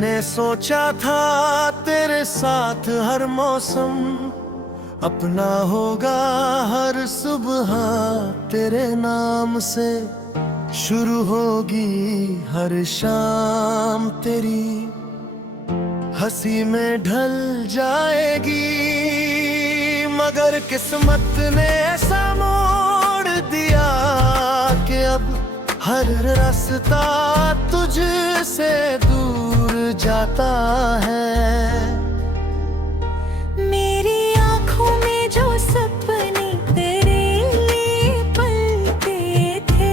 मैंने सोचा था तेरे साथ हर मौसम अपना होगा, हर सुबह तेरे नाम से शुरू होगी हर शाम तेरी हंसी में ढल जाएगी। मगर किस्मत ने ऐसा मोड़ दिया कि अब हर रास्ता तुझसे दूर जाता है। मेरी आँखों में जो सपने तेरे लिए पलते थे,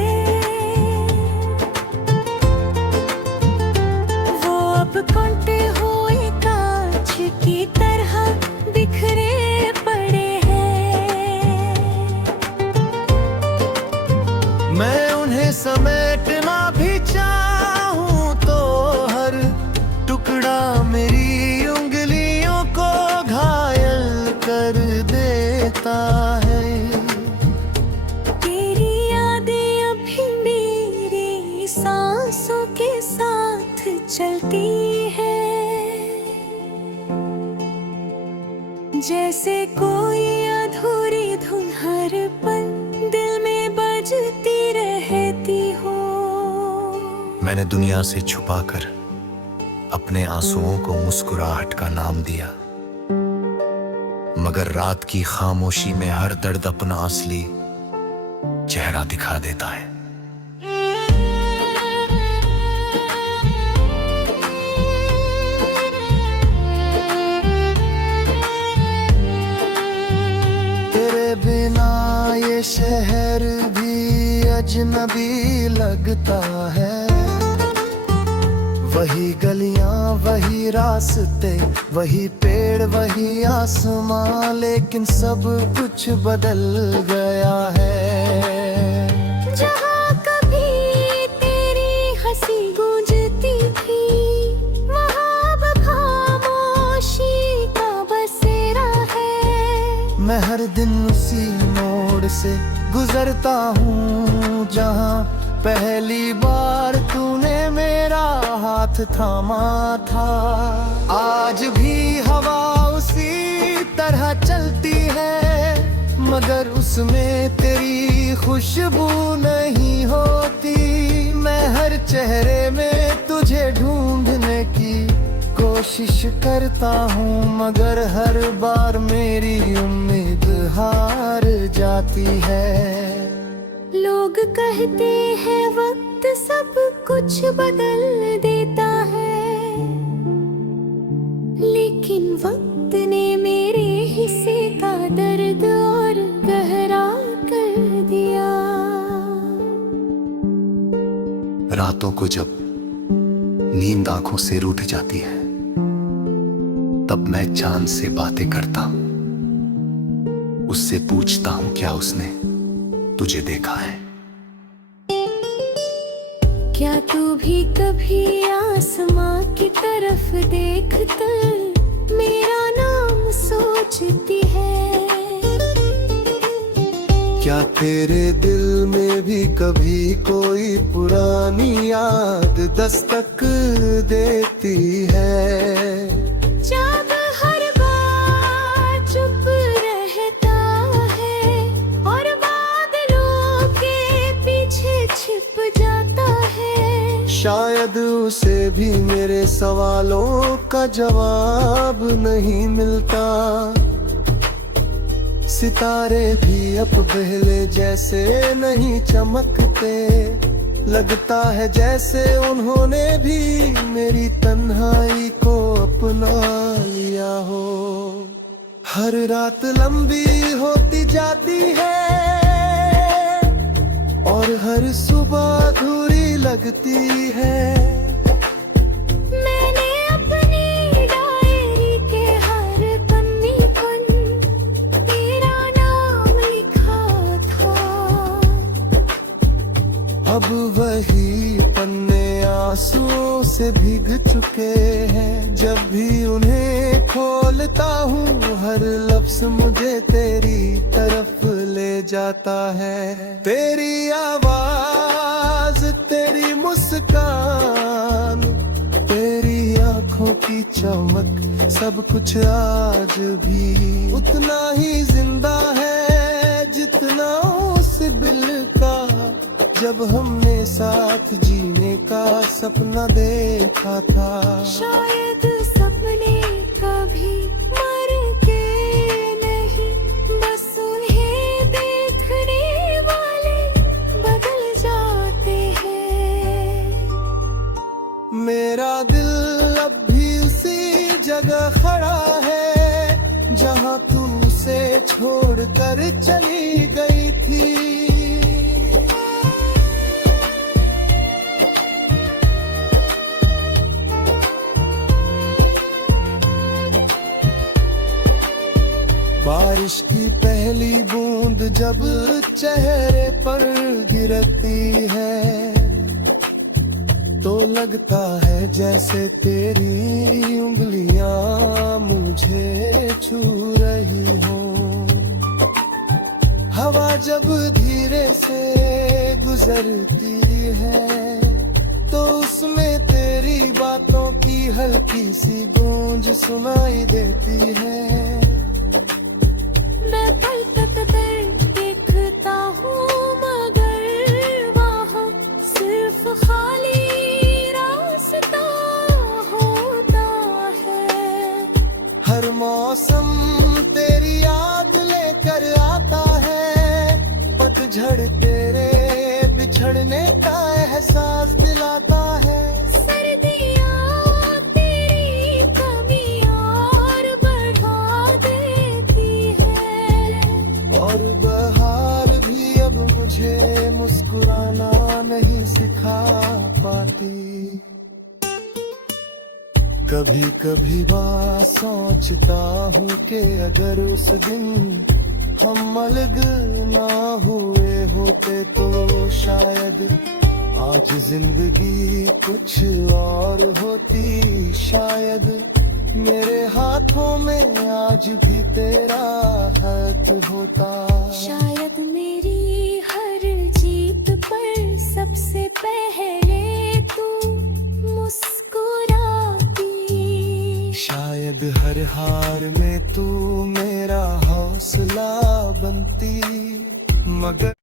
वो अब कांटे हुए कांच की तरह बिखरे पड़े हैं। मैं उन्हें समेटना भी चाहूं तो हर टुकड़ा मेरी उंगलियों को घायल कर देता है। तेरी यादें अभी मेरी सांसों के साथ चलती है, जैसे कोई अधूरी धुन हर पल दिल में बजती रहती हो। मैंने दुनिया से छुपाकर अपने आंसुओं को मुस्कुराहट का नाम दिया, मगर रात की खामोशी में हर दर्द अपना असली चेहरा दिखा देता है। तेरे बिना ये शहर भी अजनबी लगता है। वही गलियां, वही रास्ते, वही पेड़, वही आसमां, लेकिन सब कुछ बदल गया है। जहाँ कभी तेरी हंसी गूंजती थी, वहाँ अब खामोशी का बसेरा है। मैं हर दिन उसी मोड़ से गुजरता हूँ जहाँ पहली बार तूने मेरा हाथ थामा था। आज भी हवा उसी तरह चलती है, मगर उसमें तेरी खुशबू नहीं होती। मैं हर चेहरे में तुझे ढूंढने की कोशिश करता हूँ, मगर हर बार मेरी उम्मीद हार जाती है। लोग कहते हैं वक्त सब कुछ बदल देता है, लेकिन वक्त ने मेरे हिस्से का दर्द और गहरा कर दिया। रातों को जब नींद आंखों से रूठ जाती है, तब मैं चांद से बातें करता हूँ, उससे पूछता हूँ क्या उसने तुझे देखा है। क्या तू भी कभी आसमां की तरफ देख कर मेरा नाम सोचती है? क्या तेरे दिल में भी कभी कोई पुरानी याद दस्तक देती है? जब हर बार चुप रहता है और बादलों के पीछे छिप जाता है, शायद उसे भी मेरे सवालों का जवाब नहीं मिलता। सितारे भी अब पहले जैसे नहीं चमकते, लगता है जैसे उन्होंने भी मेरी तन्हाई को अपना लिया हो। हर रात लंबी होती जाती है और हर सुबह अधूरी लगती है। मैंने अपनी डायरी के हर पन्ने पर तेरा नाम लिखा था। अब वही पन्ने आंसुओं से भीग चुके हैं। जब भी उन्हें खोलता हूँ, हर लफ्ज मुझे तेरी तरफ ले जाता है। तेरी आवाज, तेरी मुस्कान, तेरी की चमक, सब कुछ आज भी उतना ही जिंदा है जितना उस दिल का जब हमने साथ जीने का सपना देखा था। शायद सपने कभी मर के नहीं, बस उन्हें देखने वाले बदल जाते हैं। मेरा दिल अब भी उसी जगह खड़ा है जहां तू उसे छोड़कर चली गई थी। बारिश की पहली बूंद जब चेहरे पर गिरती है तो लगता है जैसे तेरी उंगलियां मुझे छू रही हो। हवा जब धीरे से गुजरती है तो उसमें तेरी बातों की हल्की सी गूंज सुनाई देती है। मैं पलक कर देखता हूँ मगर वहाँ सिर्फ खाली रास्ता होता है। हर मौसम तेरी याद लेकर आता है, पतझड़ तेरे बिछड़ने का एहसास दिलाता है। सर्दियाँ तेरी कमी और बढ़ा देती है, और बहार भी अब मुझे मुस्कुराना नहीं सिखा पाती। कभी कभी बात सोचता हूँ कि अगर उस दिन हम अलग ना हुए होते तो शायद आज जिंदगी कुछ और होती। शायद मेरे हाथों में आज भी तेरा हाथ होता। शायद मेरी हर जीत पर सबसे पहले तू मुस्कुराती। शायद हर हार में तू मेरा हौसला बनती। मगर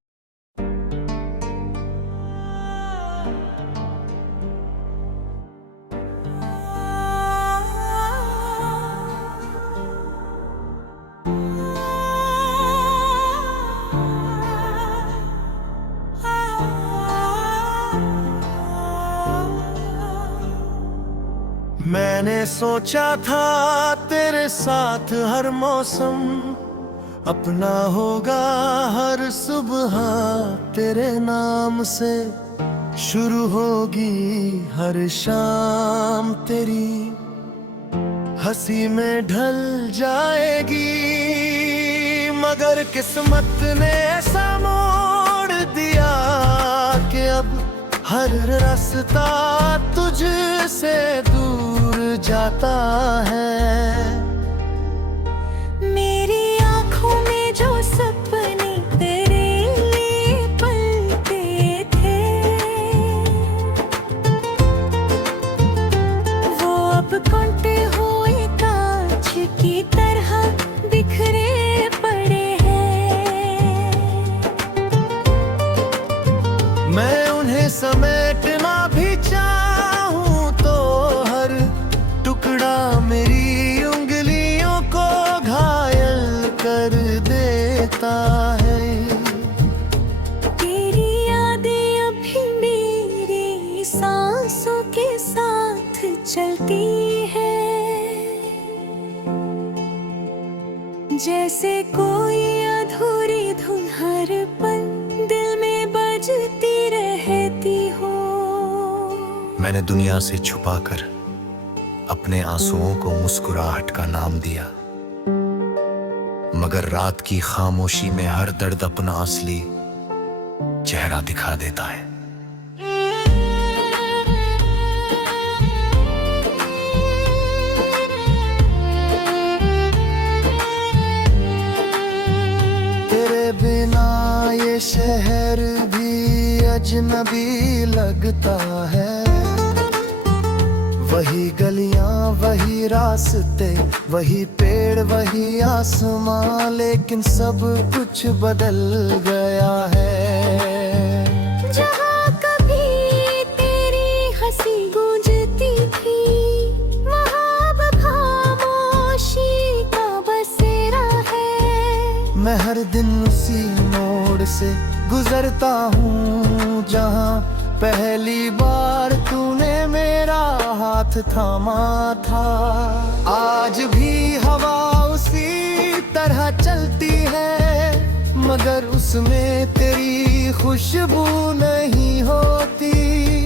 मैंने सोचा था तेरे साथ हर मौसम अपना होगा, हर सुबह तेरे नाम से शुरू होगी हर शाम तेरी हंसी में ढल जाएगी। मगर किस्मत ने ऐसा मोड़ दिया कि अब हर रास्ता तुझसे दूर जाता है। मेरी आँखों में जो सपने तेरे लिए पलते थे वो अब कांटे हुए कांच की तरह बिखरे पड़े हैं। मैं उन्हें समेटना भी चाहूं तो हर टुकड़ा मेरी उंगलियों को घायल कर देता है। तेरी यादें अभी मेरी सांसों के साथ चलती है, जैसे कोई अधूरी धुन हर पल दिल में बजती रहती हो। मैंने दुनिया से छुपाकर अपने आंसुओं को मुस्कुराहट का नाम दिया, मगर रात की खामोशी में हर दर्द अपना असली चेहरा दिखा देता है। तेरे बिना ये शहर भी अजनबी लगता है। वही गलियां वही रास्ते, वही पेड़ वही आसमां, लेकिन सब कुछ बदल गया है। जहाँ कभी तेरी हंसी गूंजती थी, वहाँ अब खामोशी का बसेरा है। मैं हर दिन उसी मोड़ से गुजरता हूँ जहाँ पहली बार तूने मेरा हाथ थामा था। आज भी हवा उसी तरह चलती है, मगर उसमें तेरी खुशबू नहीं होती।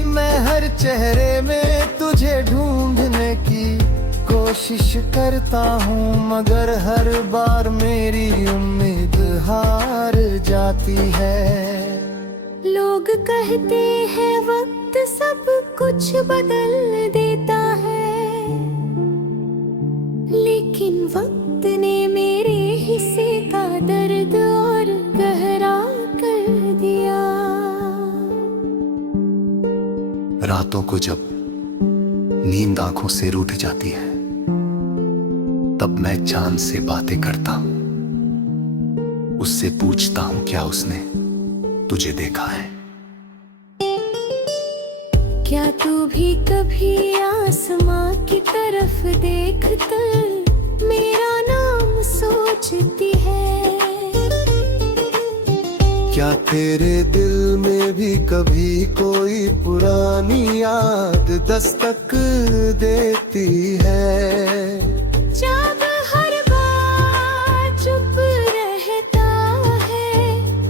मैं हर चेहरे में तुझे ढूंढने की कोशिश करता हूँ, मगर हर बार मेरी उम्मीद हार जाती है। लोग कहते हैं वक्त सब कुछ बदल देता है, लेकिन वक्त ने मेरे हिस्से का दर्द और गहरा कर दिया। रातों को जब नींद आंखों से रूठ जाती है, तब मैं चांद से बातें करता हूँ। उससे पूछता हूँ क्या उसने तुझे देखा है। क्या तू भी कभी आसमां की तरफ देख कर मेरा नाम सोचती है? क्या तेरे दिल में भी कभी कोई पुरानी याद दस्तक देती है? जब हर बार चुप रहता है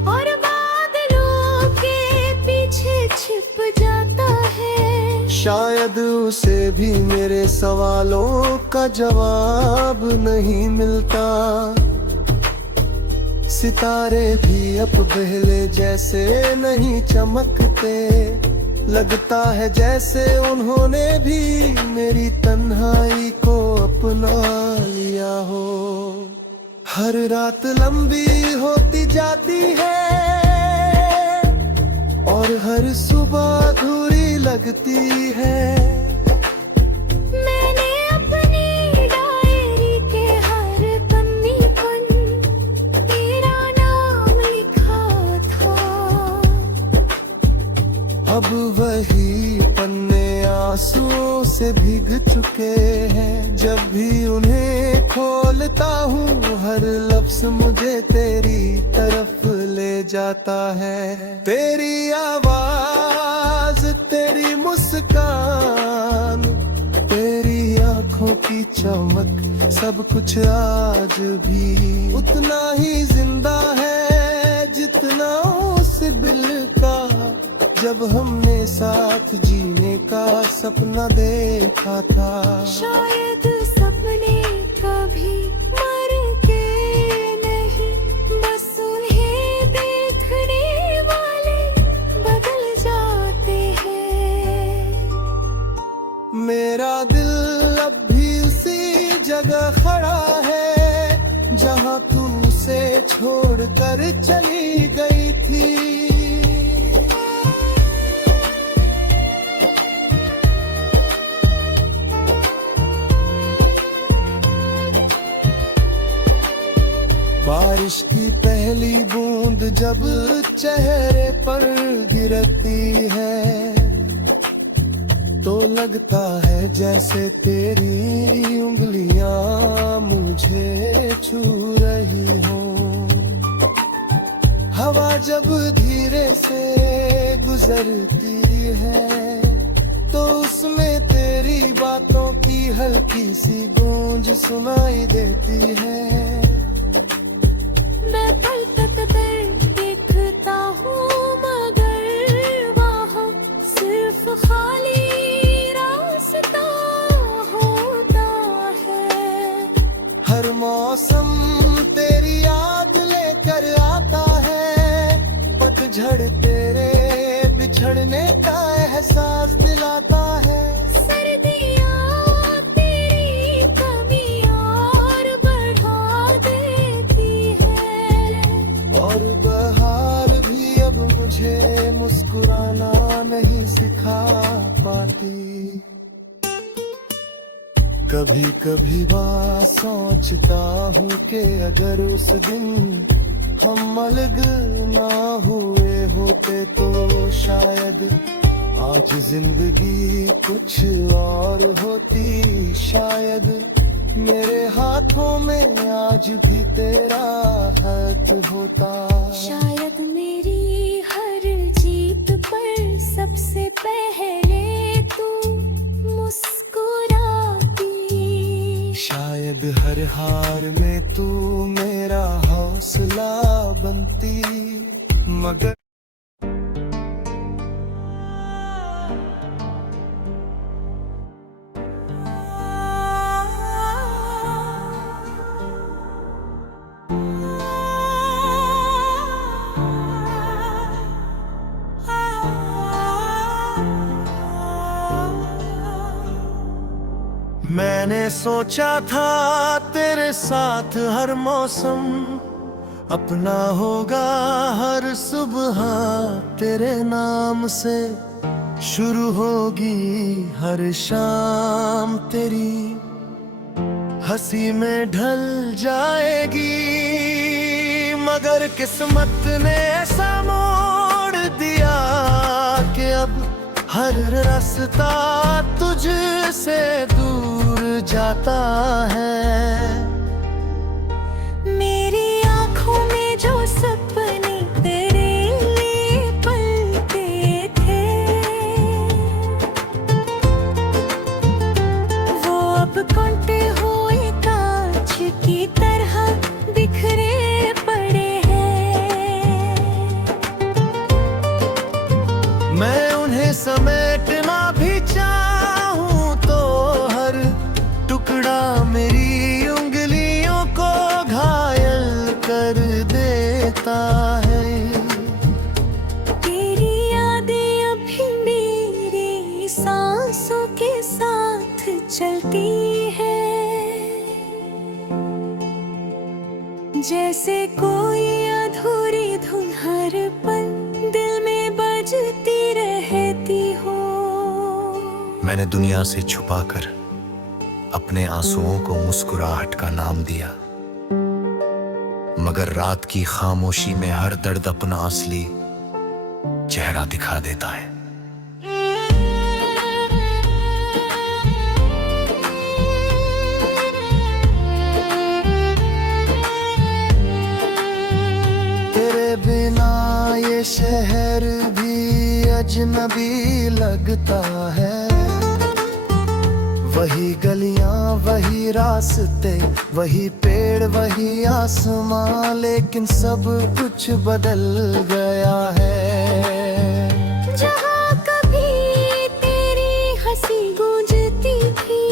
और बादलों के पीछे छिप जाता है, शायद उसे भी मेरे सवालों का जवाब नहीं मिलता। सितारे भी अब पहले जैसे नहीं चमकते, लगता है जैसे उन्होंने भी मेरी तन्हाई को अपना लिया हो। हर रात लंबी होती जाती है और हर सुबह अधूरी लगती है। मैंने अपनी डायरी के हर पन्ने पर तेरा नाम लिखा था। अब वही पन्ने आंसुओं से भीग चुके हैं। जब भी उन्हें खोलता हूँ, हर लफ्ज मुझे तेरी तरफ ले जाता है। तेरी आवाज, तेरी मुस्कान, तेरी आंखों की चमक, सब कुछ आज भी उतना ही जिंदा है जितना उस दिल का जब हमने साथ जीने का सपना देखा था। शायद सपने कभी मर के नहीं, बस उन्हें देखने वाले बदल जाते हैं। मेरा दिल अब भी उसी जगह खड़ा है जहाँ तू उसे छोड़कर चली गई थी। बारिश की पहली बूंद जब चेहरे पर गिरती है, तो लगता है जैसे तेरी उंगलियां मुझे छू रही हों। हवा जब धीरे से गुजरती है, तो उसमें तेरी बातों की हल्की सी गूंज सुनाई देती है। मैं पलक कर देखता हूँ, मगर वहाँ सिर्फ खाली रास्ता होता है। हर मौसम तेरी याद लेकर आता है, पतझड़ तेरे बिछड़ने का एहसास दिलाता है। मुझे मुस्कुराना नहीं सिखा पाती। कभी कभी बात सोचता हूँ कि अगर उस दिन हम अलग ना हुए होते तो शायद आज जिंदगी कुछ और होती। शायद मेरे हाथों में आज भी तेरा हाथ होता। शायद मेरी हर जीत पर सबसे पहले तू मुस्कुराती। शायद हर हार में तू मेरा हौसला बनती। मगर मैंने सोचा था तेरे साथ हर मौसम अपना होगा। हर सुबह तेरे नाम से शुरू होगी हर शाम तेरी हंसी में ढल जाएगी। मगर किस्मत ने ऐसा मोड़ दिया कि अब हर रास्ता तुझसे दूर जाता है। मेरी आँखों में जो सपने तेरे लिए पलते थे वो अब कांटे हुए कांच की तरह बिखरे पड़े हैं। मैं उन्हें समेटना भी चाहूं तो हर टुकड़ा मेरी उंगलियों को घायल कर देता है। तेरी यादें अभी मेरी सांसों के साथ चलती है। जैसे कोई अधूरी धुन हर पल दिल में बजती रहती हो। मैंने दुनिया से छुपाकर अपने आंसुओं को मुस्कुराहट का नाम दिया। मगर रात की खामोशी में हर दर्द अपना असली चेहरा दिखा देता है। तेरे बिना ये शहर भी अजनबी लगता है। वही गलियां वही रास्ते वही पेड़ वही आसमां लेकिन सब कुछ बदल गया है। जहाँ कभी तेरी हंसी गूंजती थी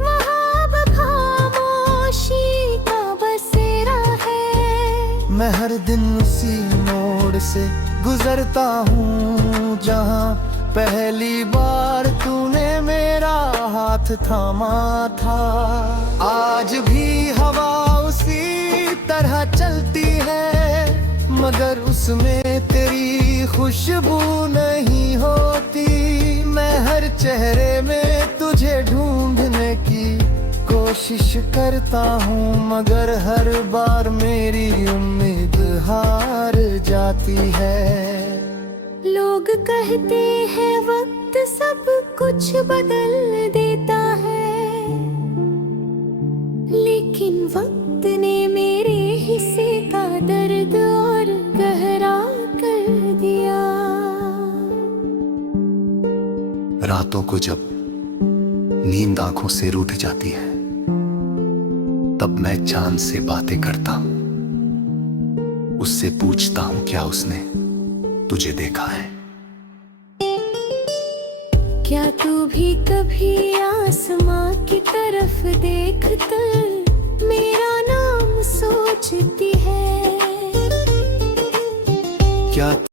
वहाँ अब खामोशी का बसेरा है। मैं हर दिन उसी मोड़ से गुजरता हूँ जहाँ पहली बार तूने मेरा हाथ थामा था। आज भी हवा उसी तरह चलती है मगर उसमें तेरी खुशबू नहीं होती। मैं हर चेहरे में तुझे ढूंढने की कोशिश करता हूँ मगर हर बार मेरी उम्मीद हार जाती है। लोग कहते हैं वक्त सब कुछ बदल देता है लेकिन वक्त ने मेरे हिस्से का दर्द और गहरा कर दिया। रातों को जब नींद आंखों से रूठ जाती है तब मैं चांद से बातें करता हूं। उससे पूछता हूं क्या उसने तुझे देखा है। क्या तू भी कभी आसमां की तरफ देख कर मेरा नाम सोचती है। क्या